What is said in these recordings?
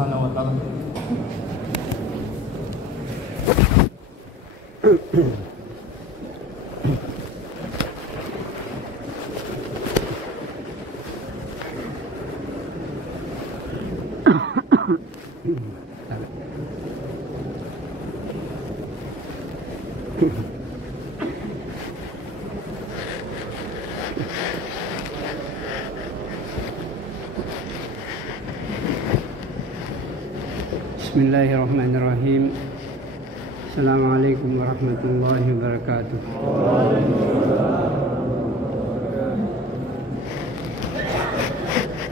Subhanahu wa taala. Bismillahirrahmanirrahim. Assalamualaikum warahmatullahi wabarakatuh.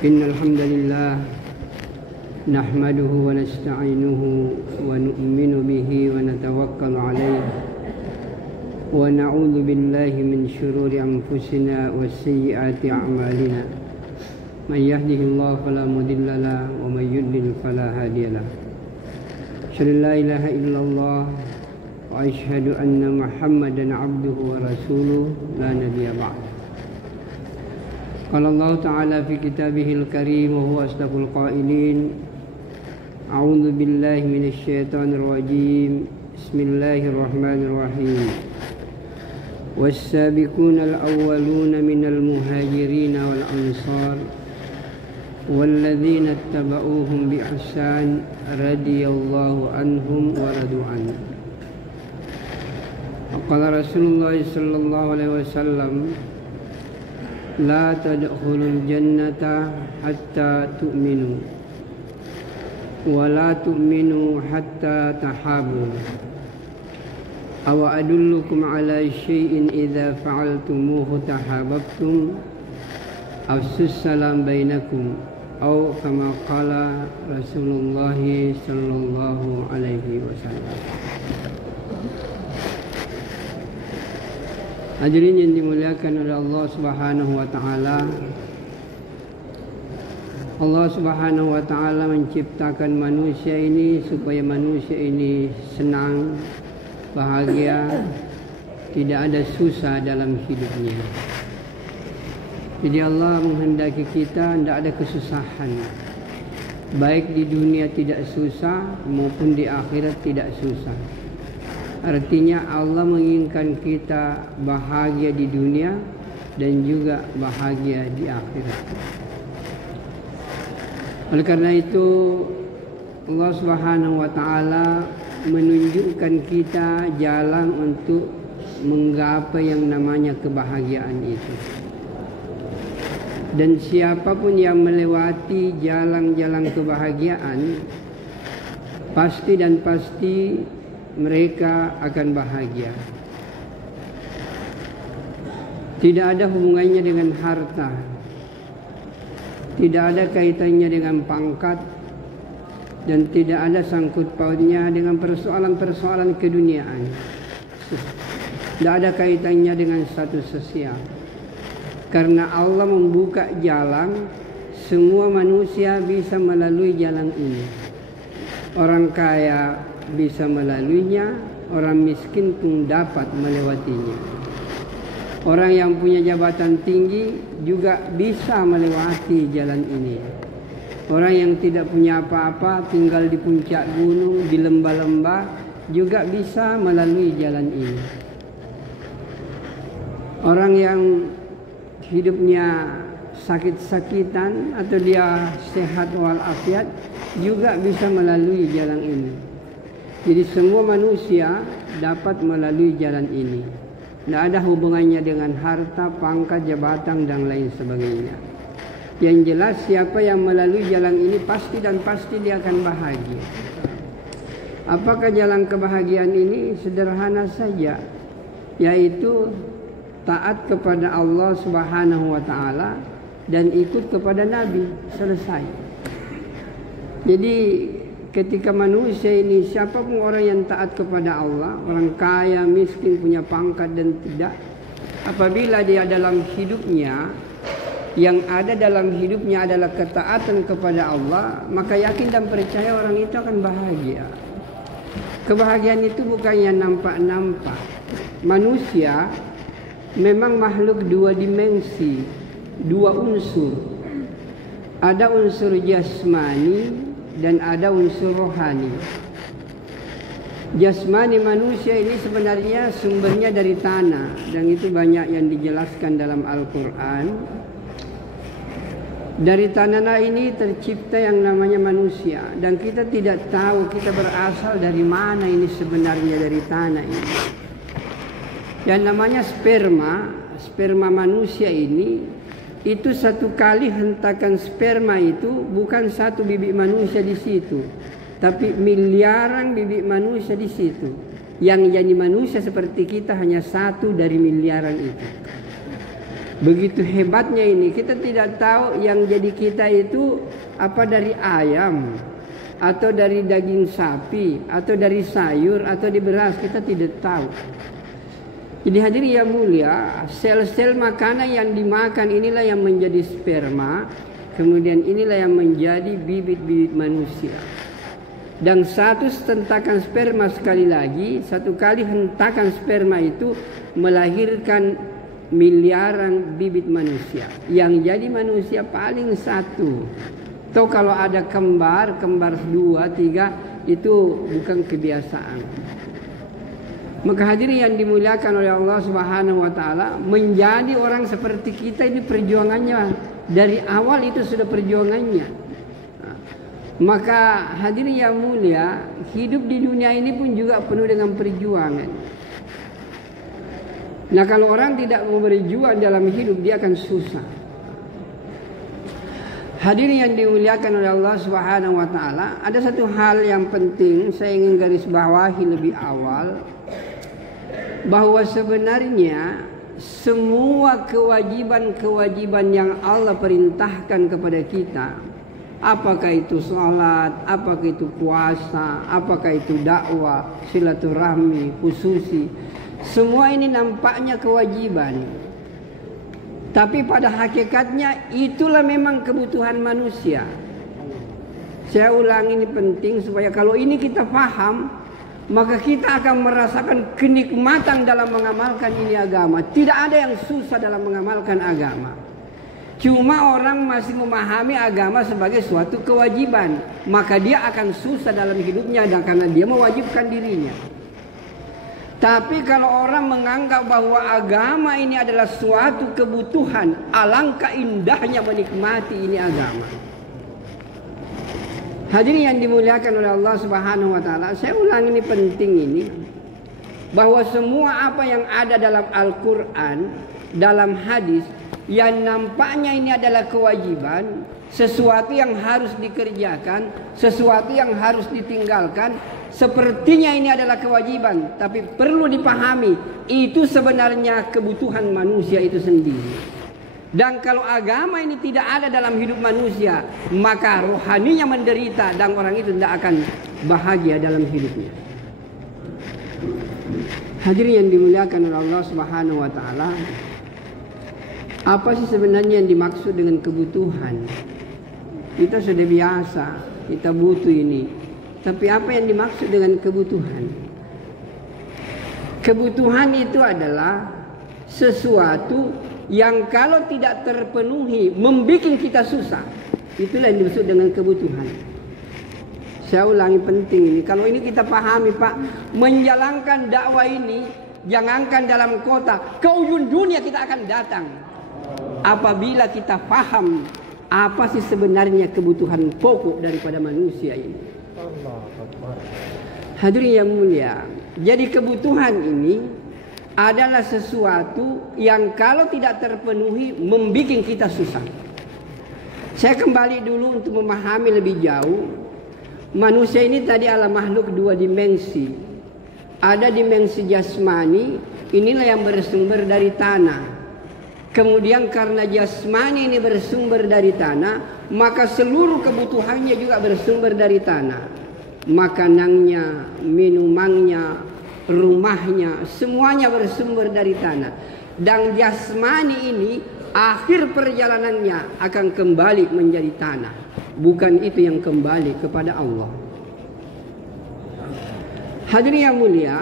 Innal hamdalillah nahmaduhu wa nasta'inuhu wa nu'minu bihi wa natawakkalu alayhi wa na'udzu billahi min shururi anfusina wa sayyiati a'malina. Man yahdihillahu fala mudilla lahu wa man yudlil fala hadiya lahu. Asyhadu an la ilaha illallah wa asyhadu anna Muhammadan abduhu wa rasuluhu la nabiyya ba'd. Qala Allah Ta'ala fi kitabihil karim wa huwa asdaqul qailin. A'udzu billahi minasy syaithanir rajim. Bismillahirrahmanirrahim. Was-sabiqunal awwaluna minal muhajirin wal ansar walladzina ittaba'uuhum bi ihsan radhiyallahu anhum wa radu anhu. Qala Rasulullah sallallahu alaihi wasallam, la tadkhulul jannata hatta tu'minu wa la tu'minu hatta tahabu. Aw adullukum ala syai'in idza fa'altumuhu tahabbtum afsus salam bainakum. Atau kama qala Rasulullah sallallahu alaihi wasallam. Hadirin yang dimuliakan oleh Allah Subhanahu wa taala. Allah Subhanahu wa taala menciptakan manusia ini supaya manusia ini senang, bahagia, tidak ada susah dalam hidupnya. Jadi Allah menghendaki kita tidak ada kesusahan, baik di dunia tidak susah maupun di akhirat tidak susah. Artinya Allah menginginkan kita bahagia di dunia dan juga bahagia di akhirat. Oleh karena itu Allah Subhanahu wa taala menunjukkan kita jalan untuk menggapai yang namanya kebahagiaan itu. Dan siapapun yang melewati jalan-jalan kebahagiaan, pasti dan pasti mereka akan bahagia. Tidak ada hubungannya dengan harta, tidak ada kaitannya dengan pangkat, dan tidak ada sangkut pautnya dengan persoalan-persoalan keduniaan. Tidak ada kaitannya dengan status sosial. Karena Allah membuka jalan, semua manusia bisa melalui jalan ini. Orang kaya bisa melaluinya, orang miskin pun dapat melewatinya. Orang yang punya jabatan tinggi juga bisa melewati jalan ini. Orang yang tidak punya apa-apa, tinggal di puncak gunung, di lembah-lembah, juga bisa melalui jalan ini. Orang yang hidupnya sakit-sakitan atau dia sehat walafiat juga bisa melalui jalan ini. Jadi semua manusia dapat melalui jalan ini. Tidak ada hubungannya dengan harta, pangkat, jabatan dan lain sebagainya. Yang jelas siapa yang melalui jalan ini pasti dan pasti dia akan bahagia. Apakah jalan kebahagiaan ini? Sederhana saja, yaitu taat kepada Allah Subhanahu wa taala dan ikut kepada Nabi. Selesai. Jadi ketika manusia ini, siapapun orang yang taat kepada Allah, orang kaya, miskin, punya pangkat dan tidak, apabila dia dalam hidupnya, yang ada dalam hidupnya adalah ketaatan kepada Allah, maka yakin dan percaya orang itu akan bahagia. Kebahagiaan itu bukan yang nampak-nampak. Manusia memang makhluk dua dimensi, dua unsur. Ada unsur jasmani dan ada unsur rohani. Jasmani manusia ini sebenarnya sumbernya dari tanah, dan itu banyak yang dijelaskan dalam Al-Quran. Dari tanah ini tercipta yang namanya manusia, dan kita tidak tahu kita berasal dari mana ini sebenarnya dari tanah ini. Yang namanya sperma manusia ini, itu satu kali hentakan sperma itu bukan satu bibit manusia di situ, tapi miliaran bibit manusia di situ. Yang jadi manusia seperti kita hanya satu dari miliaran itu. Begitu hebatnya ini, kita tidak tahu yang jadi kita itu apa dari ayam, atau dari daging sapi, atau dari sayur, atau di beras, kita tidak tahu. Jadi hadirin yang mulia, sel-sel makanan yang dimakan inilah yang menjadi sperma, kemudian inilah yang menjadi bibit-bibit manusia. Dan satu hentakan sperma sekali lagi, satu kali hentakan sperma itu melahirkan miliaran bibit manusia. Yang jadi manusia paling satu. Atau kalau ada kembar 2, 3, itu bukan kebiasaan. Maka hadirin yang dimuliakan oleh Allah Subhanahu wa taala, menjadi orang seperti kita ini perjuangannya. Dari awal itu sudah perjuangannya. Maka hadirin yang mulia, hidup di dunia ini pun juga penuh dengan perjuangan. Nah, kalau orang tidak mau berjuang dalam hidup, dia akan susah. Hadirin yang dimuliakan oleh Allah Subhanahu wa taala, ada satu hal yang penting saya ingin garis bawahi lebih awal, bahwa sebenarnya semua kewajiban-kewajiban yang Allah perintahkan kepada kita, apakah itu sholat, apakah itu puasa, apakah itu dakwah, silaturahmi, khususi, semua ini nampaknya kewajiban. Tapi pada hakikatnya itulah memang kebutuhan manusia. Saya ulangi, ini penting supaya kalau ini kita paham, maka kita akan merasakan kenikmatan dalam mengamalkan ini agama. Tidak ada yang susah dalam mengamalkan agama. Cuma orang masih memahami agama sebagai suatu kewajiban, maka dia akan susah dalam hidupnya, dan karena dia mewajibkan dirinya. Tapi kalau orang menganggap bahwa agama ini adalah suatu kebutuhan, alangkah indahnya menikmati ini agama. Hadirin yang dimuliakan oleh Allah Subhanahu wa taala, saya ulang, ini penting ini, bahwa semua apa yang ada dalam Al-Qur'an, dalam hadis, yang nampaknya ini adalah kewajiban, sesuatu yang harus dikerjakan, sesuatu yang harus ditinggalkan, sepertinya ini adalah kewajiban, tapi perlu dipahami itu sebenarnya kebutuhan manusia itu sendiri. Dan kalau agama ini tidak ada dalam hidup manusia, maka rohaninya menderita dan orang itu tidak akan bahagia dalam hidupnya. Hadirin yang dimuliakan oleh Allah Subhanahu wa taala, apa sih sebenarnya yang dimaksud dengan kebutuhan? Kita sudah biasa, kita butuh ini. Tapi apa yang dimaksud dengan kebutuhan? Kebutuhan itu adalah sesuatu yang kalau tidak terpenuhi membuat kita susah. Itulah yang dimaksud dengan kebutuhan. Saya ulangi, penting ini. Kalau ini kita pahami, Pak, menjalankan dakwah ini, jangankan dalam kota, ke ujung dunia kita akan datang. Apabila kita paham apa sih sebenarnya kebutuhan pokok daripada manusia ini. Hadirin yang mulia, jadi kebutuhan ini adalah sesuatu yang kalau tidak terpenuhi membuat kita susah. Saya kembali dulu untuk memahami lebih jauh. Manusia ini tadi adalah makhluk 2 dimensi. Ada dimensi jasmani, inilah yang bersumber dari tanah. Kemudian karena jasmani ini bersumber dari tanah, maka seluruh kebutuhannya juga bersumber dari tanah. Makanannya, minumannya, rumahnya, semuanya bersumber dari tanah. Dan jasmani ini akhir perjalanannya akan kembali menjadi tanah. Bukan itu yang kembali kepada Allah. Hadirin yang mulia,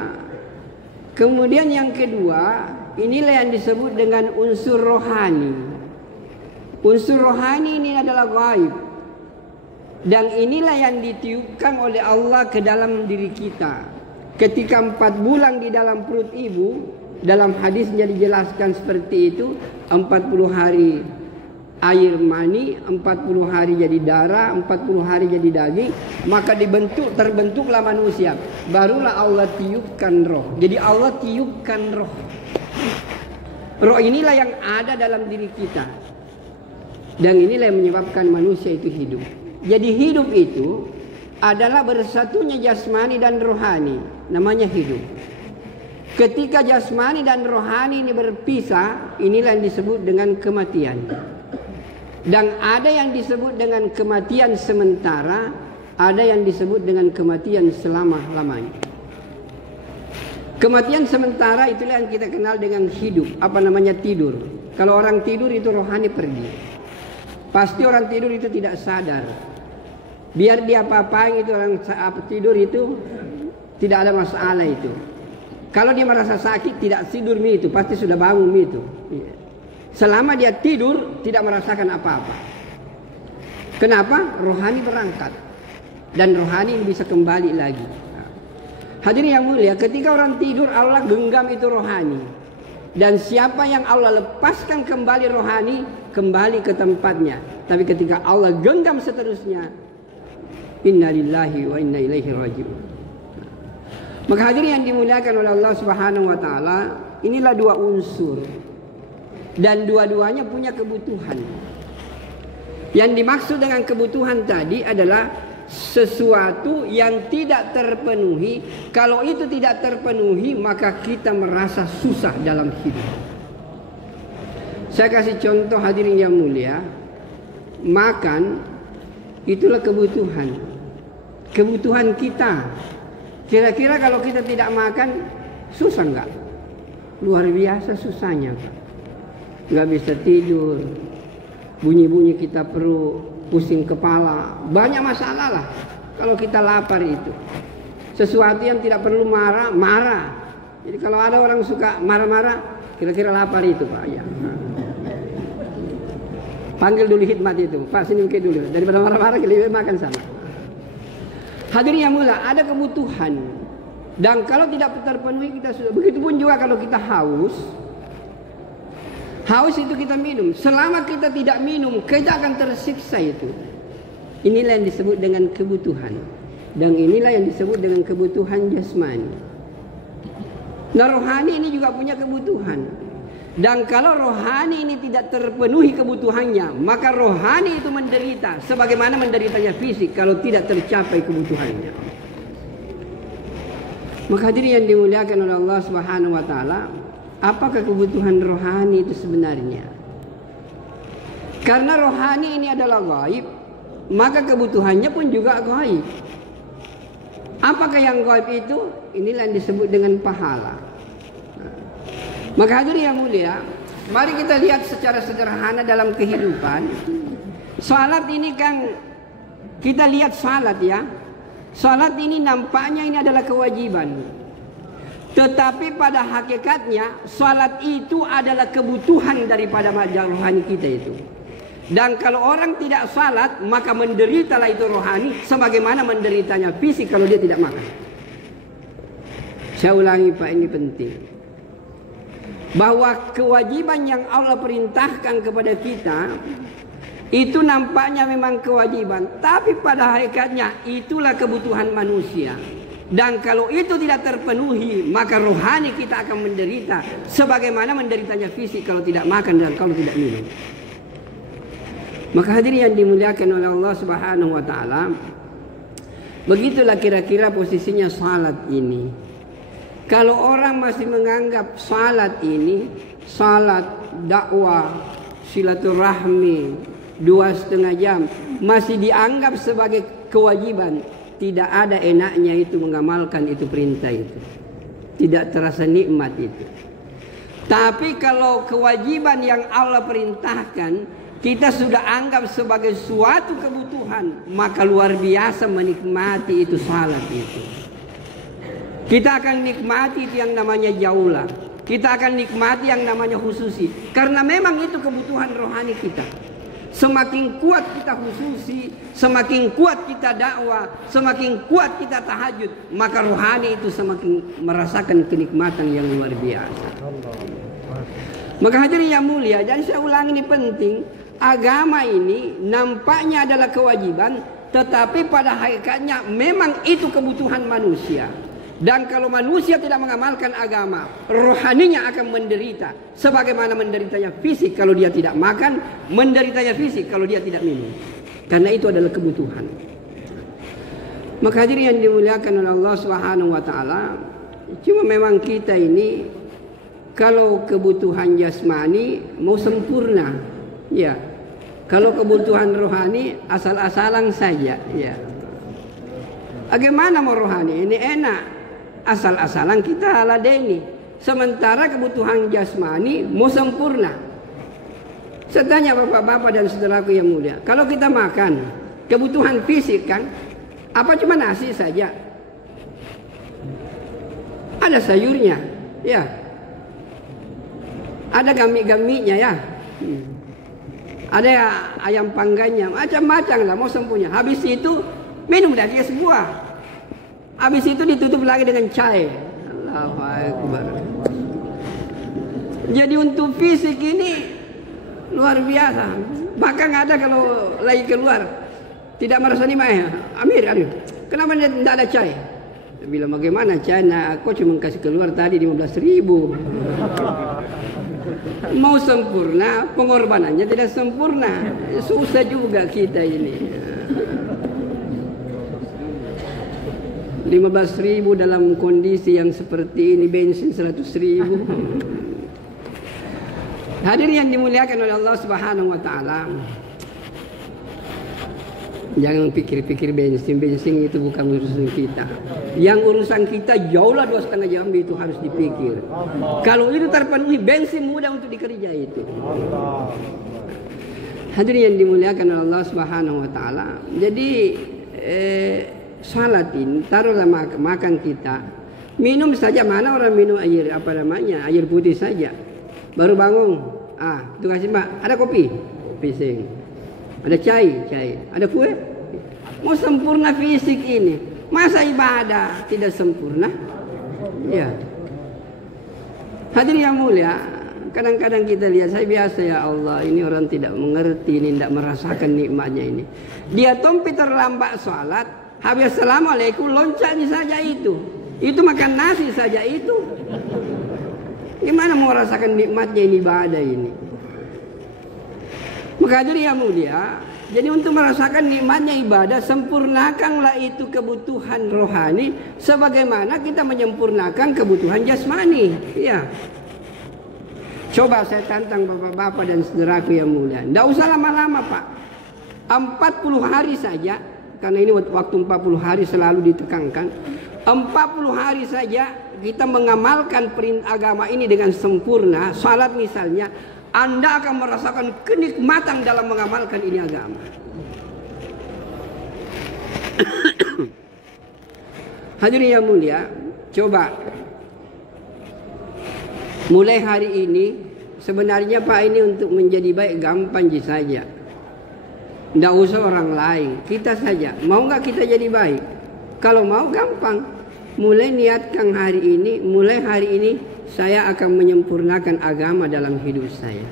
kemudian yang kedua, inilah yang disebut dengan unsur rohani. Unsur rohani ini adalah gaib. Dan inilah yang ditiupkan oleh Allah ke dalam diri kita. Ketika 4 bulan di dalam perut ibu, dalam hadisnya dijelaskan seperti itu, 40 hari air mani, 40 hari jadi darah, 40 hari jadi daging, maka terbentuklah manusia. Barulah Allah tiupkan roh. Jadi Allah tiupkan roh. Roh inilah yang ada dalam diri kita. Dan inilah yang menyebabkan manusia itu hidup. Jadi hidup itu adalah bersatunya jasmani dan rohani. Namanya hidup. Ketika jasmani dan rohani ini berpisah, inilah yang disebut dengan kematian. Dan ada yang disebut dengan kematian sementara, ada yang disebut dengan kematian selama-lamanya. Kematian sementara itulah yang kita kenal dengan hidup. Apa namanya? Tidur. Kalau orang tidur itu rohani pergi. Pasti orang tidur itu tidak sadar. Biar dia apa-apain itu orang tidur itu tidak ada masalah itu. Kalau dia merasa sakit tidak tidur itu, pasti sudah bangun itu. Selama dia tidur tidak merasakan apa-apa. Kenapa? Rohani berangkat. Dan rohani bisa kembali lagi. Hadirin yang mulia, ketika orang tidur Allah genggam itu rohani. Dan siapa yang Allah lepaskan kembali rohani, kembali ke tempatnya. Tapi ketika Allah genggam seterusnya, inna lillahi wa inna ilaihi raji'un. Maka hadirin yang dimuliakan oleh Allah Subhanahu wa taala, inilah 2 unsur. Dan dua-duanya punya kebutuhan. Yang dimaksud dengan kebutuhan tadi adalah sesuatu yang tidak terpenuhi. Kalau itu tidak terpenuhi, maka kita merasa susah dalam hidup. Saya kasih contoh hadirin yang mulia. Makan itulah kebutuhan. Kebutuhan kita. Kira-kira kalau kita tidak makan, susah enggak? Luar biasa susahnya, Pak. Nggak bisa tidur, bunyi-bunyi kita perut, pusing kepala, banyak masalah lah kalau kita lapar itu. Sesuatu yang tidak perlu marah. Jadi kalau ada orang suka marah-marah, kira-kira lapar itu, Pak. Ya. Panggil dulu khidmat itu, Pak sini ke dulu. Daripada marah-marah, lebih makan sama. Hadirin yang mulia, ada kebutuhan. Dan kalau tidak terpenuhi kita sudah. Begitupun juga kalau kita haus. Haus itu kita minum. Selama kita tidak minum, kita akan tersiksa itu. Inilah yang disebut dengan kebutuhan. Dan inilah yang disebut dengan kebutuhan jasmani. Nah, rohani ini juga punya kebutuhan. Dan kalau rohani ini tidak terpenuhi kebutuhannya, maka rohani itu menderita. Sebagaimana menderitanya fisik kalau tidak tercapai kebutuhannya. Maka hadirin yang dimuliakan oleh Allah Subhanahu wa taala, apakah kebutuhan rohani itu sebenarnya? Karena rohani ini adalah gaib, maka kebutuhannya pun juga gaib. Apakah yang gaib itu? Inilah yang disebut dengan pahala. Maka hadirin yang mulia, mari kita lihat secara sederhana dalam kehidupan. Salat ini kan, kita lihat salat ya. Salat ini nampaknya ini adalah kewajiban. Tetapi pada hakikatnya salat itu adalah kebutuhan daripada rohani kita itu. Dan kalau orang tidak salat, maka menderitalah itu rohani sebagaimana menderitanya fisik kalau dia tidak makan. Saya ulangi Pak, ini penting. Bahwa kewajiban yang Allah perintahkan kepada kita itu nampaknya memang kewajiban, tapi pada hakikatnya itulah kebutuhan manusia. Dan kalau itu tidak terpenuhi, maka rohani kita akan menderita sebagaimana menderitanya fisik kalau tidak makan dan kalau tidak minum. Maka hadirin yang dimuliakan oleh Allah Subhanahu wa taala, begitulah kira-kira posisinya salat ini. Kalau orang masih menganggap salat ini, salat, dakwah, silaturahmi 2,5 jam masih dianggap sebagai kewajiban, tidak ada enaknya itu mengamalkan itu perintah itu. Tidak terasa nikmat itu. Tapi kalau kewajiban yang Allah perintahkan kita sudah anggap sebagai suatu kebutuhan, maka luar biasa menikmati itu salat itu. Kita akan nikmati itu yang namanya jaulah. Kita akan nikmati yang namanya khususi. Karena memang itu kebutuhan rohani kita. Semakin kuat kita khususi, semakin kuat kita dakwah, semakin kuat kita tahajud, maka rohani itu semakin merasakan kenikmatan yang luar biasa. Maka hadirin yang mulia, dan saya ulangi ini penting, agama ini nampaknya adalah kewajiban, tetapi pada hakikatnya memang itu kebutuhan manusia. Dan kalau manusia tidak mengamalkan agama, rohaninya akan menderita. Sebagaimana menderitanya fisik kalau dia tidak makan, menderitanya fisik kalau dia tidak minum. Karena itu adalah kebutuhan. Maka hadirin yang dimuliakan oleh Allah Subhanahu wa taala, cuma memang kita ini kalau kebutuhan jasmani mau sempurna, ya. Kalau kebutuhan rohani asal-asalan saja, ya. Bagaimana mau rohani? Ini enak. Asal-asalan kita ladeni. Sementara kebutuhan jasmani mau sempurna. Saya tanya bapak-bapak dan saudaraku yang mulia, kalau kita makan kebutuhan fisik kan, apa cuma nasi saja? Ada sayurnya, ya. Ada gami-gaminya, ya. Ada ayam panggannya, macam-macam lah mau sempurna. Habis itu minum lagi sebuah. Habis itu ditutup lagi dengan cai. Allahu Akbar. Jadi untuk fisik ini luar biasa. Bahkan ada kalau lagi keluar tidak merasa nikmat. Amir, kenapa tidak ada cai? Dia bilang bagaimana cai? Nah, aku cuma kasih keluar tadi 15.000. Mau sempurna, pengorbanannya tidak sempurna. Susah juga kita ini. 15.000 dalam kondisi yang seperti ini, bensin 100.000. Hadirin yang dimuliakan oleh Allah Subhanahu wa taala. Jangan pikir-pikir bensin itu bukan urusan kita. Yang urusan kita jauhlah 2,5 jam itu harus dipikir. Kalau itu terpenuhi, bensin mudah untuk dikerja itu. Hadirin yang dimuliakan oleh Allah Subhanahu wa taala. Jadi salat ini taruhlah makan kita, minum saja, mana orang minum air air putih saja, baru bangun, itu kasih mbak, ada kopi sing, ada cai, ada kue. Mau sempurna fisik ini, masa ibadah tidak sempurna? Ya. Hadirin yang mulia, kadang-kadang kita lihat, saya biasa, ya Allah, ini orang tidak mengerti, ini tidak merasakan nikmatnya ini. Dia tompi terlambat sholat, habis assalamualaikum loncatnya saja itu makan nasi saja itu. Gimana mau rasakan nikmatnya ini ibadah ini? Maka hadirin yang mulia, jadi untuk merasakan nikmatnya ibadah, sempurnakanlah itu kebutuhan rohani sebagaimana kita menyempurnakan kebutuhan jasmani. Ya. Coba saya tantang bapak-bapak dan saudaraku yang mulia, tidak usah lama-lama Pak, 40 hari saja. Karena ini waktu 40 hari selalu ditekankan. 40 hari saja kita mengamalkan perintah agama ini dengan sempurna. Salat misalnya, Anda akan merasakan kenikmatan dalam mengamalkan ini agama. Hadirin yang mulia, coba mulai hari ini, sebenarnya Pak, ini untuk menjadi baik gampang saja. Tidak usah orang lain, kita saja. Mau nggak kita jadi baik? Kalau mau gampang. Mulai niatkan hari ini saya akan menyempurnakan agama dalam hidup saya.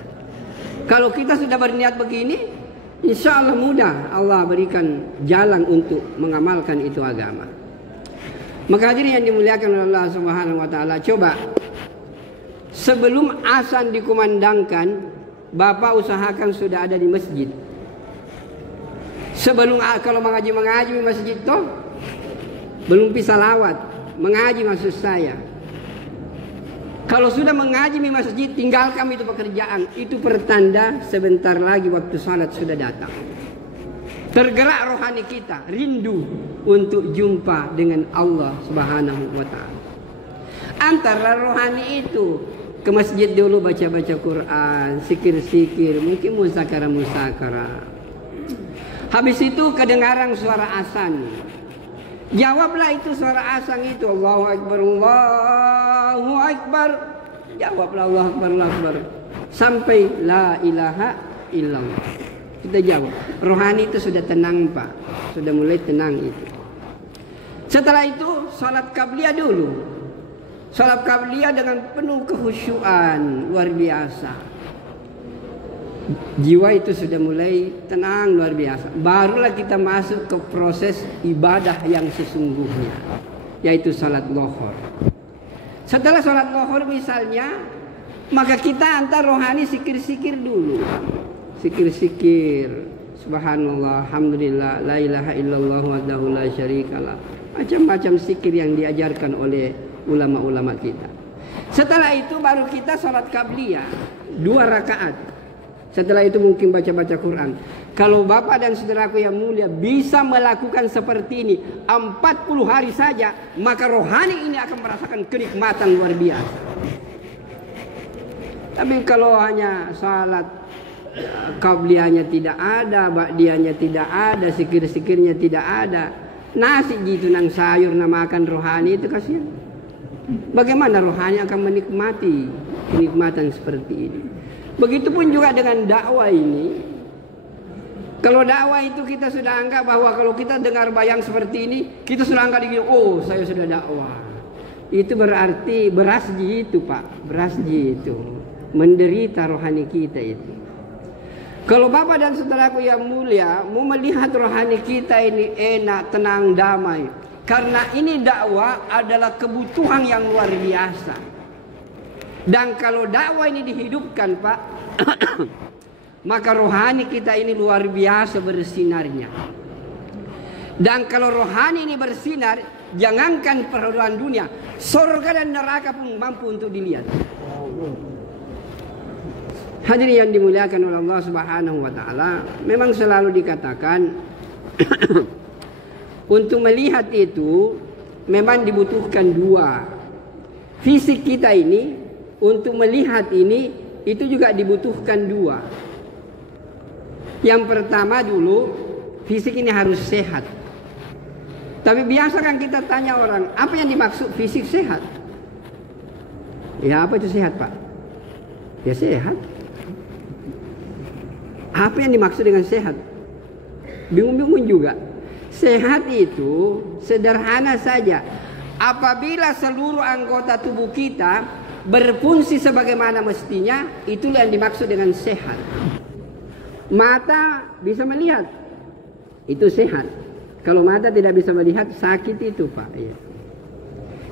Kalau kita sudah berniat begini, insya Allah mudah Allah berikan jalan untuk mengamalkan itu agama. Maka hadirin yang dimuliakan oleh Allah Subhanahu wa taala, coba sebelum azan dikumandangkan, Bapak usahakan sudah ada di masjid. Sebelum kalau mengaji di masjid toh belum bisa lawat, mengaji maksud saya. Kalau sudah mengaji di masjid, tinggalkan itu pekerjaan. Itu pertanda sebentar lagi waktu salat sudah datang. Tergerak rohani kita, rindu untuk jumpa dengan Allah Subhanahu wa taala. Antara rohani itu ke masjid dulu baca-baca Quran, zikir-zikir, mungkin musakarah. Habis itu kedengaran suara azan. Jawablah itu suara azan itu, Allahu Akbar, Allahu Akbar. Jawablah Allahu Akbar, Allahu Akbar. Sampai la ilaha illallah. Kita jawab, rohani itu sudah tenang Pak, sudah mulai tenang itu. Setelah itu salat qabliyah dulu. Salat qabliyah dengan penuh kekhusyuan luar biasa. Jiwa itu sudah mulai tenang luar biasa. Barulah kita masuk ke proses ibadah yang sesungguhnya, yaitu salat lohor. Setelah salat lohor misalnya, maka kita antar rohani sikir-sikir dulu. Sikir-sikir, subhanallah, alhamdulillah, la ilaha illallah wahdahu la syarikalah. Macam-macam sikir yang diajarkan oleh ulama-ulama kita. Setelah itu baru kita salat qabliyah 2 rakaat. Setelah itu mungkin baca-baca Quran. Kalau Bapak dan saudaraku yang mulia bisa melakukan seperti ini 40 hari saja, maka rohani ini akan merasakan kenikmatan luar biasa. Tapi kalau hanya salat qabliyahnya tidak ada, ba'diyahnya tidak ada, sikir-sikirnya tidak ada, nasi gitu nang sayur na makan rohani itu kasihan. Bagaimana rohani akan menikmati kenikmatan seperti ini? Begitupun juga dengan dakwah ini. Kalau dakwah itu kita sudah anggap bahwa kalau kita dengar bayang seperti ini, kita sudah anggap begini, oh saya sudah dakwah. Itu berarti berasji itu Pak, berasji itu menderita rohani kita itu. Kalau Bapak dan saudaraku yang mulia mau melihat rohani kita ini enak, tenang, damai, karena ini dakwah adalah kebutuhan yang luar biasa. Dan kalau dakwah ini dihidupkan Pak, maka rohani kita ini luar biasa bersinarnya. Dan kalau rohani ini bersinar, jangankan persoalan dunia, surga dan neraka pun mampu untuk dilihat. Hadirin yang dimuliakan oleh Allah Subhanahu wa taala, memang selalu dikatakan untuk melihat itu memang dibutuhkan 2. Fisik kita ini untuk melihat ini itu juga dibutuhkan 2. Yang pertama dulu, fisik ini harus sehat. Tapi biasa kan kita tanya orang, apa yang dimaksud fisik sehat? Ya apa itu sehat Pak? Ya sehat. Apa yang dimaksud dengan sehat? Bingung-bingung juga. Sehat itu sederhana saja. Apabila seluruh anggota tubuh kita berfungsi sebagaimana mestinya, itulah yang dimaksud dengan sehat. Mata bisa melihat, itu sehat. Kalau mata tidak bisa melihat, sakit itu Pak. Ya.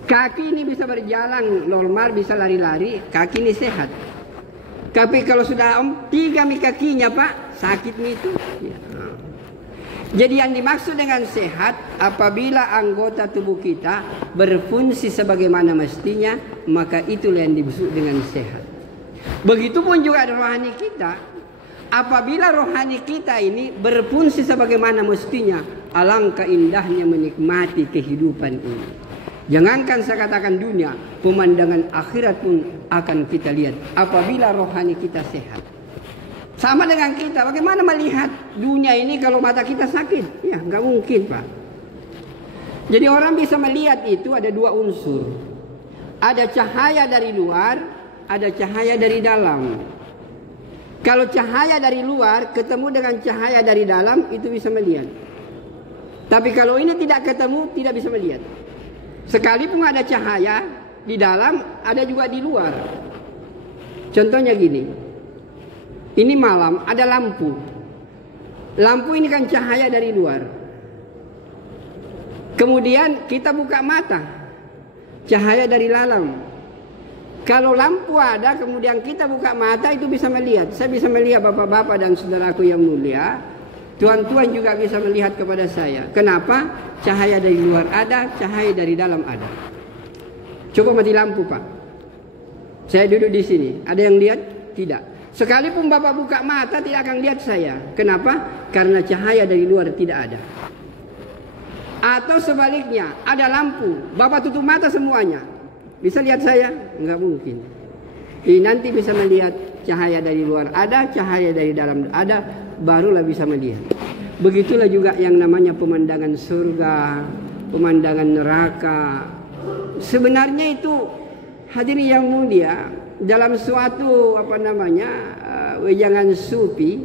Kaki ini bisa berjalan normal, bisa lari-lari, kaki ini sehat. Tapi kalau sudah 3 kakinya Pak, sakit itu. Ya. Jadi yang dimaksud dengan sehat, apabila anggota tubuh kita berfungsi sebagaimana mestinya, maka itulah yang disebut dengan sehat. Begitupun juga rohani kita. Apabila rohani kita ini berfungsi sebagaimana mestinya, alangkah indahnya menikmati kehidupan ini. Jangankan saya katakan dunia, pemandangan akhirat pun akan kita lihat apabila rohani kita sehat. Sama dengan kita, bagaimana melihat dunia ini kalau mata kita sakit? Ya, nggak mungkin Pak. Jadi orang bisa melihat itu ada 2 unsur. Ada cahaya dari luar, ada cahaya dari dalam. Kalau cahaya dari luar ketemu dengan cahaya dari dalam, itu bisa melihat. Tapi kalau ini tidak ketemu, tidak bisa melihat. Sekalipun ada cahaya di dalam, ada juga di luar. Contohnya gini, ini malam ada lampu. Lampu ini kan cahaya dari luar. Kemudian kita buka mata, cahaya dari dalam. Kalau lampu ada, kemudian kita buka mata, itu bisa melihat. Saya bisa melihat bapak-bapak dan saudaraku yang mulia. Tuan-tuan juga bisa melihat kepada saya. Kenapa? Cahaya dari luar ada, cahaya dari dalam ada. Coba mati lampu Pak. Saya duduk di sini. Ada yang lihat? Tidak. Sekalipun bapak buka mata, tidak akan lihat saya. Kenapa? Karena cahaya dari luar tidak ada. Atau sebaliknya, ada lampu, bapak tutup mata semuanya. Bisa lihat saya? Enggak mungkin. Nanti bisa melihat cahaya dari luar ada, cahaya dari dalam ada, barulah bisa melihat. Begitulah juga yang namanya pemandangan surga, pemandangan neraka. Sebenarnya itu hadirin yang mulia, dalam suatu wejangan sufi,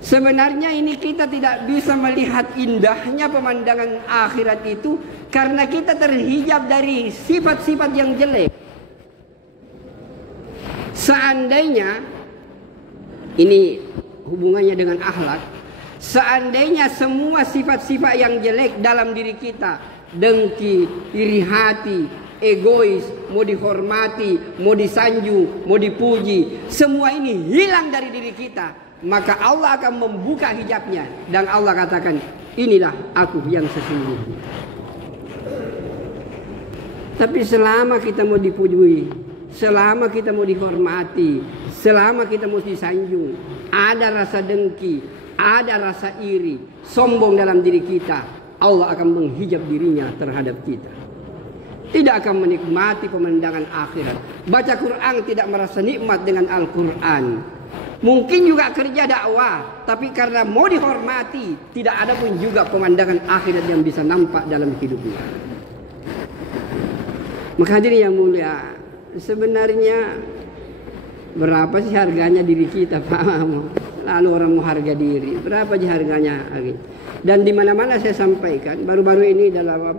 Sebenarnya ini kita tidak bisa melihat indahnya pemandangan akhirat itu karena kita terhijab dari sifat-sifat yang jelek. Seandainya ini hubungannya dengan akhlak, seandainya semua sifat-sifat yang jelek dalam diri kita, dengki, iri hati, egois, mau dihormati, mau disanjung, mau dipuji, semua ini hilang dari diri kita, maka Allah akan membuka hijabnya dan Allah katakan, inilah aku yang sesungguhnya. Tapi selama kita mau dipuji, selama kita mau dihormati, selama kita mau disanjung, ada rasa dengki, ada rasa iri, sombong dalam diri kita, Allah akan menghijab dirinya terhadap kita. Tidak akan menikmati pemandangan akhirat. Baca Quran tidak merasa nikmat dengan Al-Quran. Mungkin juga kerja dakwah, tapi karena mau dihormati, tidak ada pun juga pemandangan akhirat yang bisa nampak dalam hidupnya. Maka hadirin yang mulia, sebenarnya berapa sih harganya diri kita, Pak? Lalu orang mau harga diri, berapa sih harganya? Dan di mana-mana saya sampaikan, baru-baru ini dalam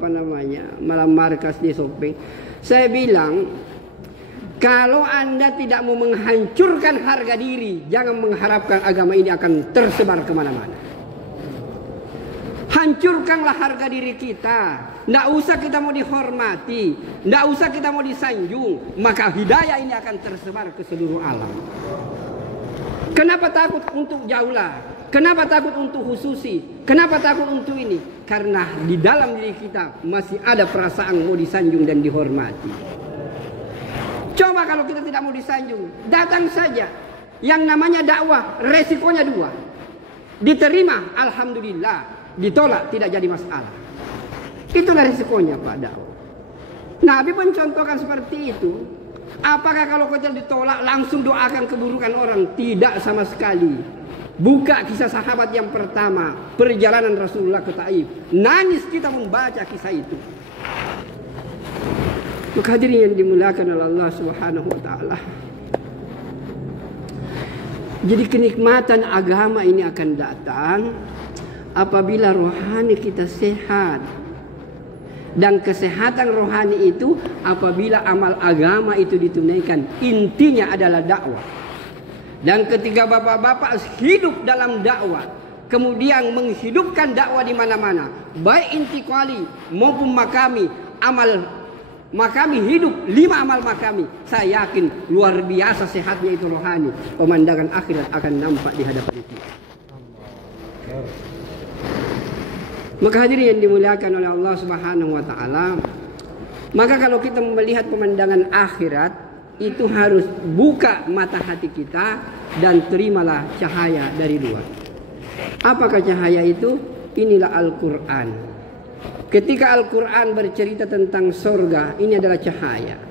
malam markas di Sopeng, saya bilang, kalau Anda tidak mau menghancurkan harga diri, jangan mengharapkan agama ini akan tersebar kemana-mana. Hancurkanlah harga diri kita. Tidak usah kita mau dihormati, tidak usah kita mau disanjung, maka hidayah ini akan tersebar ke seluruh alam. Kenapa takut untuk jauhlah? Kenapa takut untuk khususi? Kenapa takut untuk ini? Karena di dalam diri kita masih ada perasaan mau disanjung dan dihormati. Coba kalau kita tidak mau disanjung, datang saja. Yang namanya dakwah, resikonya dua. Diterima, alhamdulillah. Ditolak, tidak jadi masalah. Itulah resikonya Pak dakwah. Nabi pun contohkan seperti itu. Apakah kalau kita ditolak langsung doakan keburukan orang? Tidak sama sekali. Buka kisah sahabat yang pertama, perjalanan Rasulullah ke Taif. Nangis kita membaca kisah itu. Maka hadirin yang dimuliakan oleh Allah Subhanahu wa taala. Jadi kenikmatan agama ini akan datang apabila rohani kita sehat. Dan kesehatan rohani itu apabila amal agama itu ditunaikan. Intinya adalah dakwah. Dan ketika bapak-bapak hidup dalam dakwah, kemudian menghidupkan dakwah di mana-mana, baik intiqali maupun makami, amal makami hidup, 5 amal makami, saya yakin luar biasa sehatnya itu rohani. Pemandangan akhirat akan nampak di hadapan kita. Maka hadirin yang dimuliakan oleh Allah Subhanahu wa taala, maka kalau kita melihat pemandangan akhirat itu harus buka mata hati kita dan terimalah cahaya dari luar. Apakah cahaya itu? Inilah Al-Qur'an. Ketika Al-Quran bercerita tentang surga, ini adalah cahaya.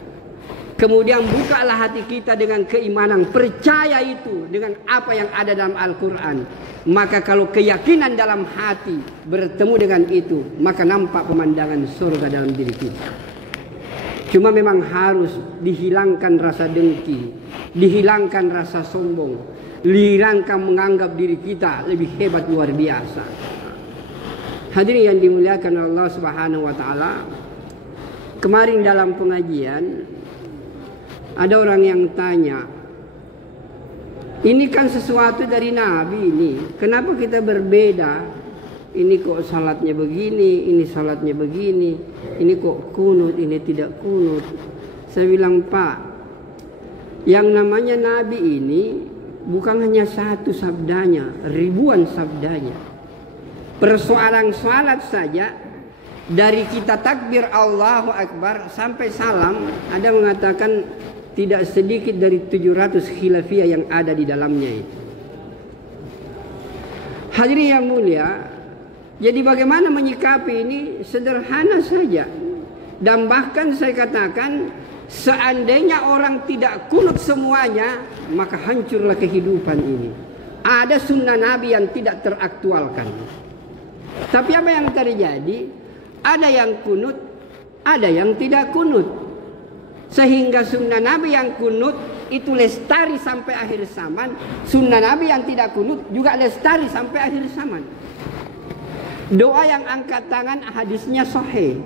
Kemudian bukalah hati kita dengan keimanan, percaya itu dengan apa yang ada dalam Al-Quran. Maka kalau keyakinan dalam hati bertemu dengan itu, maka nampak pemandangan surga dalam diri kita. Cuma memang harus dihilangkan rasa dengki, dihilangkan rasa sombong, dihilangkan menganggap diri kita lebih hebat luar biasa. Hadirin yang dimuliakan Allah Subhanahu wa taala, kemarin dalam pengajian ada orang yang tanya, ini kan sesuatu dari Nabi ini, kenapa kita berbeda? Ini kok salatnya begini, ini salatnya begini, ini kok kunut, ini tidak kunut. Saya bilang, Pak, yang namanya Nabi ini bukan hanya satu sabdanya, ribuan sabdanya. Persoalan salat saja, dari kita takbir Allahu Akbar sampai salam, ada mengatakan tidak sedikit dari 700 khilafiyah yang ada di dalamnya itu. Hadirin yang mulia, jadi bagaimana menyikapi ini? Sederhana saja. Dan bahkan saya katakan, seandainya orang tidak kunut semuanya, maka hancurlah kehidupan ini. Ada sunnah Nabi yang tidak teraktualkan. Tapi apa yang terjadi? Ada yang kunut, ada yang tidak kunut. Sehingga sunnah Nabi yang kunut itu lestari sampai akhir zaman. Sunnah Nabi yang tidak kunut juga lestari sampai akhir zaman. Doa yang angkat tangan hadisnya sahih.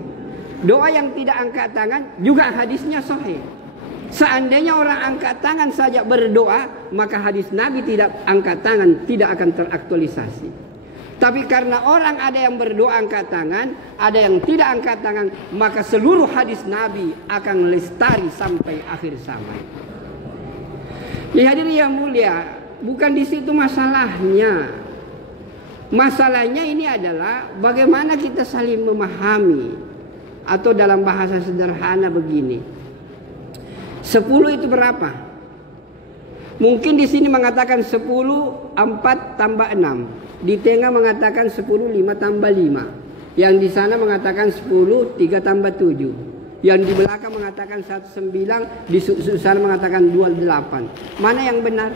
Doa yang tidak angkat tangan juga hadisnya sahih. Seandainya orang angkat tangan saja berdoa, maka hadis Nabi tidak angkat tangan tidak akan teraktualisasi. Tapi karena orang ada yang berdoa angkat tangan, ada yang tidak angkat tangan, maka seluruh hadis Nabi akan lestari sampai akhir zaman. Ya hadirin yang mulia, bukan di situ masalahnya. Masalahnya ini adalah bagaimana kita saling memahami, atau dalam bahasa sederhana begini. 10 itu berapa? Mungkin di sini mengatakan 10 4 tambah 6. Di tengah mengatakan 10 5 tambah 5. Yang di sana mengatakan 10 3 tambah 7. Yang di belakang mengatakan 9, di sana mengatakan 28. Mana yang benar?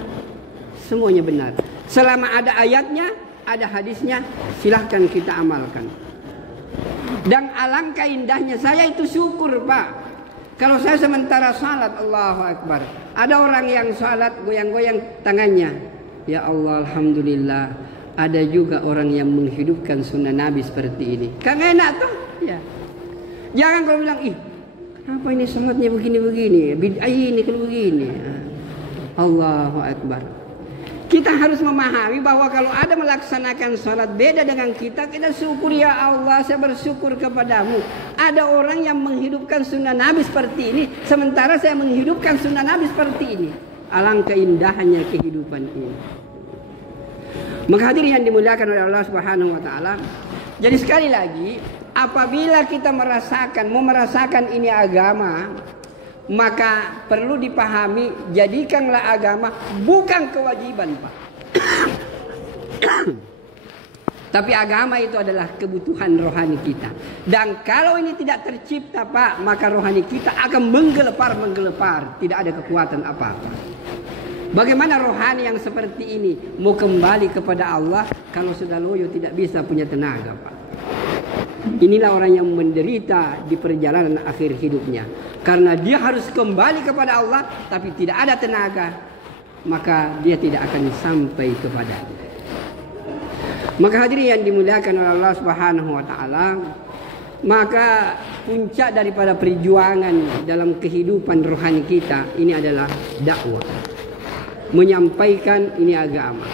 Semuanya benar. Selama ada ayatnya, ada hadisnya, silahkan kita amalkan. Dan alangkah indahnya, saya itu syukur Pak. Kalau saya sementara salat, Allahu Akbar, ada orang yang salat goyang-goyang tangannya. Ya Allah, Alhamdulillah, ada juga orang yang menghidupkan sunnah Nabi seperti ini. Kan enak tuh? Ya. Jangan kalau bilang, ih, apa ini salatnya begini-begini, bid'ah ini kalau begini. Allahu Akbar. Kita harus memahami bahwa kalau ada melaksanakan salat beda dengan kita syukur, ya Allah, saya bersyukur kepadamu. Ada orang yang menghidupkan sunnah Nabi seperti ini, sementara saya menghidupkan sunnah Nabi seperti ini. Alangkah indahnya kehidupan ini. Maka hadirin yang dimuliakan oleh Allah Subhanahu wa taala. Jadi sekali lagi, apabila kita merasakan ini agama, maka perlu dipahami, jadikanlah agama bukan kewajiban Pak. Tapi agama itu adalah kebutuhan rohani kita. Dan kalau ini tidak tercipta Pak, maka rohani kita akan menggelepar. Tidak ada kekuatan apa-apa. Bagaimana rohani yang seperti ini mau kembali kepada Allah kalau sudah loyo tidak bisa punya tenaga Pak. Inilah orang yang menderita di perjalanan akhir hidupnya. Karena dia harus kembali kepada Allah, tapi tidak ada tenaga, maka dia tidak akan sampai kepadanya. Maka hadirin yang dimuliakan oleh Allah Subhanahu wa taala, maka puncak daripada perjuangan dalam kehidupan rohani kita ini adalah dakwah. Menyampaikan ini agama.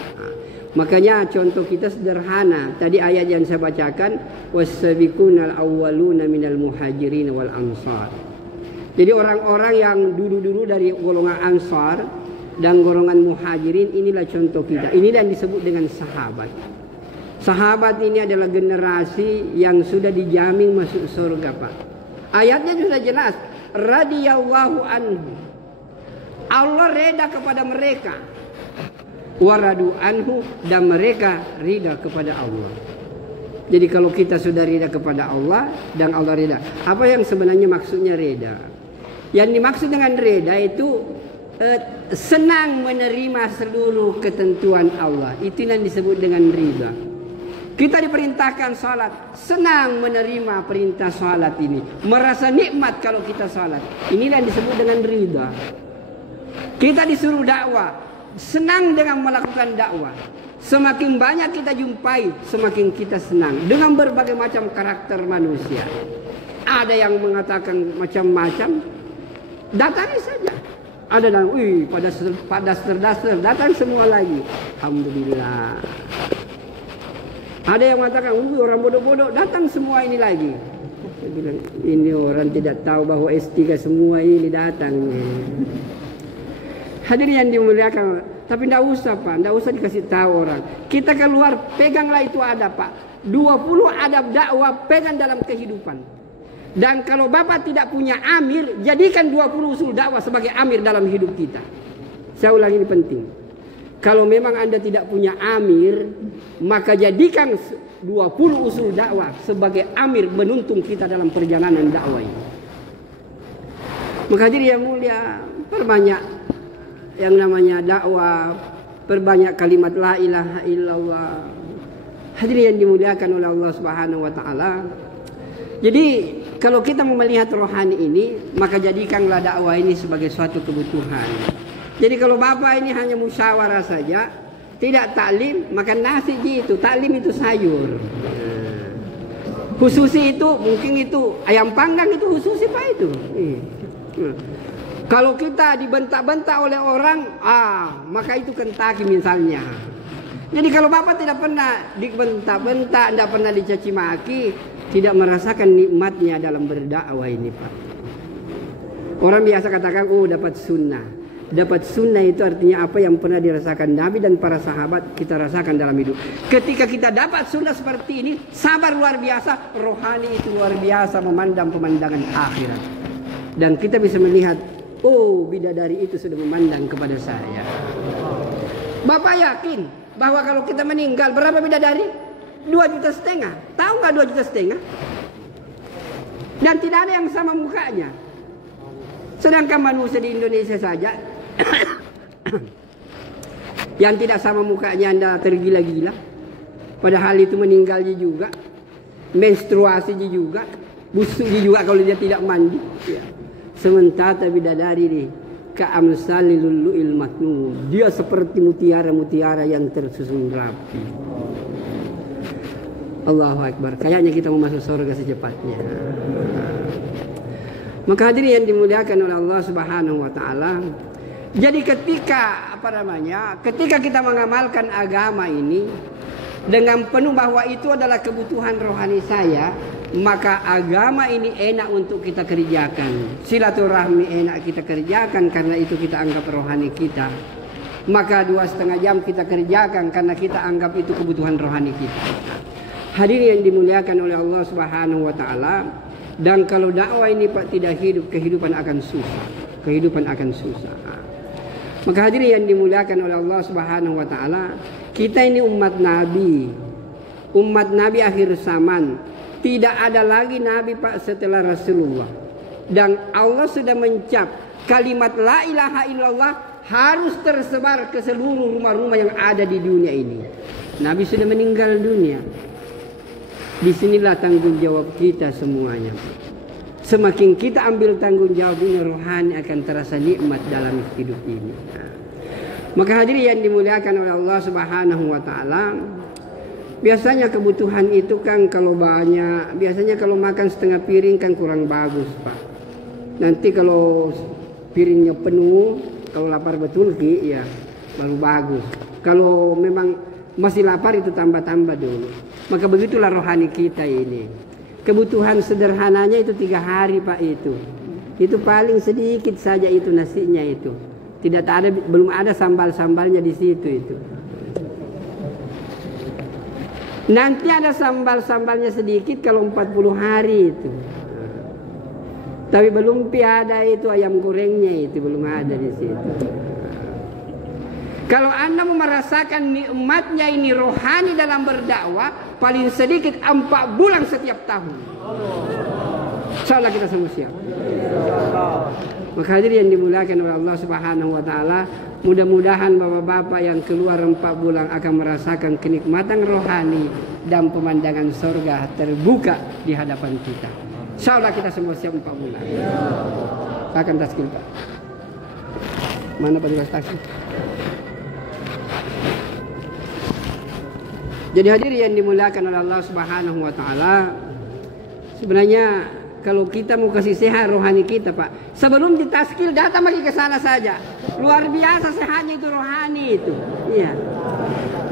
Makanya contoh kita sederhana. Tadi ayat yang saya bacakan, was-sabiqunal awwaluna minal muhajirin wal ansar. Jadi orang-orang yang dulu-dulu dari golongan ansar dan golongan muhajirin, inilah contoh kita. Inilah yang disebut dengan sahabat. Sahabat ini adalah generasi yang sudah dijamin masuk surga Pak. Ayatnya sudah jelas, radhiyallahu anhu. Allah reda kepada mereka. Waradu anhu, dan mereka rida kepada Allah. Jadi kalau kita sudah rida kepada Allah dan Allah rida, apa yang sebenarnya maksudnya rida? Yang dimaksud dengan rida itu senang menerima seluruh ketentuan Allah. Itu yang disebut dengan rida. Kita diperintahkan salat, senang menerima perintah salat ini, merasa nikmat kalau kita salat. Inilah yang disebut dengan rida. Kita disuruh dakwah, senang dengan melakukan dakwah. Semakin banyak kita jumpai, semakin kita senang dengan berbagai macam karakter manusia. Ada yang mengatakan macam-macam, datangi saja. Ada yang, pada dasar datang semua lagi. Alhamdulillah. Ada yang mengatakan, orang bodoh-bodoh, datang semua ini lagi. Saya bilang, ini orang tidak tahu bahwa S3 semua ini datang. Hadirin yang dimuliakan, tapi tidak usah Pak, tidak usah dikasih tahu orang. Kita keluar, peganglah itu adab Pak. 20 adab dakwah, pegang dalam kehidupan. Dan kalau Bapak tidak punya amir, jadikan 20 usul dakwah sebagai amir dalam hidup kita. Saya ulang, ini penting. Kalau memang Anda tidak punya amir, maka jadikan 20 usul dakwah sebagai amir menuntun kita dalam perjalanan dakwah ini. Maka hadirin yang mulia, perbanyak yang namanya dakwah, perbanyak kalimat la ilaha illallah. Hadirin yang dimuliakan oleh Allah Subhanahu wa taala. Jadi kalau kita mau melihat rohani ini, maka jadikanlah dakwah ini sebagai suatu kebutuhan. Jadi kalau bapak ini hanya musyawarah saja, tidak taklim, makan nasi gitu. Taklim itu sayur. Khususi itu mungkin itu ayam panggang itu khususi pak itu. Kalau kita dibentak-bentak oleh orang, maka itu Kentucky misalnya. Jadi kalau bapak tidak pernah dibentak-bentak, tidak pernah dicaci maki, tidak merasakan nikmatnya dalam berdakwah ini pak. Orang biasa katakan, oh dapat sunnah. Dapat sunnah itu artinya apa yang pernah dirasakan Nabi dan para sahabat kita rasakan dalam hidup. Ketika kita dapat sunnah seperti ini, sabar luar biasa, rohani itu luar biasa memandang pemandangan akhirat. Dan kita bisa melihat, oh bidadari itu sudah memandang kepada saya. Bapak yakin bahwa kalau kita meninggal berapa bidadari? 2,5 juta. Tahu nggak 2,5 juta? Dan tidak ada yang sama mukanya. Sedangkan manusia di Indonesia saja yang tidak sama mukanya Anda tergila-gila. Padahal itu meninggalnya juga, menstruasi juga, busuk juga kalau dia tidak mandi. Ya. Sementara bidadari nih, ka'amsalil lu'lu'il maknun. Dia seperti mutiara-mutiara yang tersusun rapi. Allahu Akbar. Kayaknya kita mau masuk surga secepatnya. Maka hadirin yang dimuliakan oleh Allah Subhanahu wa taala, jadi ketika ketika kita mengamalkan agama ini dengan penuh bahwa itu adalah kebutuhan rohani saya, maka agama ini enak untuk kita kerjakan. Silaturahmi enak kita kerjakan karena itu kita anggap rohani kita. Maka 2,5 jam kita kerjakan karena kita anggap itu kebutuhan rohani kita. Hadirin yang dimuliakan oleh Allah Subhanahu wa taala, dan kalau dakwah ini Pak tidak hidup, kehidupan akan susah. Kehidupan akan susah. Maka hadirin yang dimuliakan oleh Allah Subhanahu wa taala, kita ini umat Nabi. Umat Nabi akhir zaman. Tidak ada lagi Nabi Pak setelah Rasulullah. Dan Allah sudah mencap kalimat la ilaha illallah harus tersebar ke seluruh rumah-rumah yang ada di dunia ini. Nabi sudah meninggal dunia. Disinilah tanggung jawab kita semuanya. Semakin kita ambil tanggung jawab ini, rohani akan terasa nikmat dalam hidup ini. Maka hadirin yang dimuliakan oleh Allah Subhanahu wa taala, biasanya kebutuhan itu kan kalau banyak, biasanya kalau makan setengah piring kan kurang bagus Pak. Nanti kalau piringnya penuh, kalau lapar betul ya baru bagus. Kalau memang masih lapar itu tambah-tambah dulu. Maka begitulah rohani kita ini. Kebutuhan sederhananya itu 3 hari Pak itu. Itu paling sedikit saja itu nasinya itu. Tidak ada, belum ada sambal-sambalnya di situ itu. Nanti ada sambal-sambalnya sedikit kalau 40 hari itu. Tapi belum ada itu ayam gorengnya itu belum ada di situ. Kalau Anda mau merasakan nikmatnya ini rohani dalam berdakwah, paling sedikit 4 bulan setiap tahun. Insyaallah kita semua siap. Maka hadirin yang dimuliakan oleh Allah Subhanahu wa taala, mudah-mudahan bapak-bapak yang keluar 4 bulan akan merasakan kenikmatan rohani dan pemandangan surga terbuka di hadapan kita. Insyaallah kita semua siap 4 bulan. Akan taskil Pak. Mana petugas taskil? Jadi hadirin yang dimuliakan oleh Allah Subhanahu wa taala, sebenarnya kalau kita mau kasih sehat rohani kita Pak, sebelum ditaskil datang lagi ke sana saja. Luar biasa sehatnya itu rohani itu. Iya.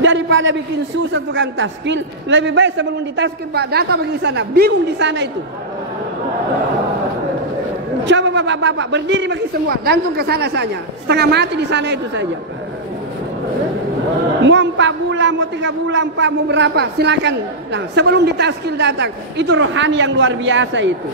Daripada bikin susah tukang taskil, lebih baik sebelum ditaskil Pak datang lagi ke sana. Bingung di sana itu. Coba bapak-bapak berdiri bagi semua, langsung ke sana saja. Setengah mati di sana itu saja. Mau 4 bulan, mau 3 bulan, Pak, mau berapa? Silakan. Nah, sebelum ditaskil datang, itu rohani yang luar biasa itu.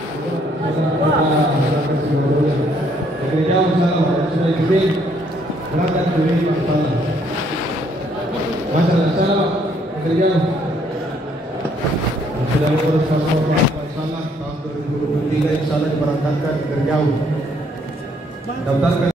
Sudah mengurus Rasulullah SAW tahun 2023 insya Allah diberangkatkan ke jauh. Daftarkan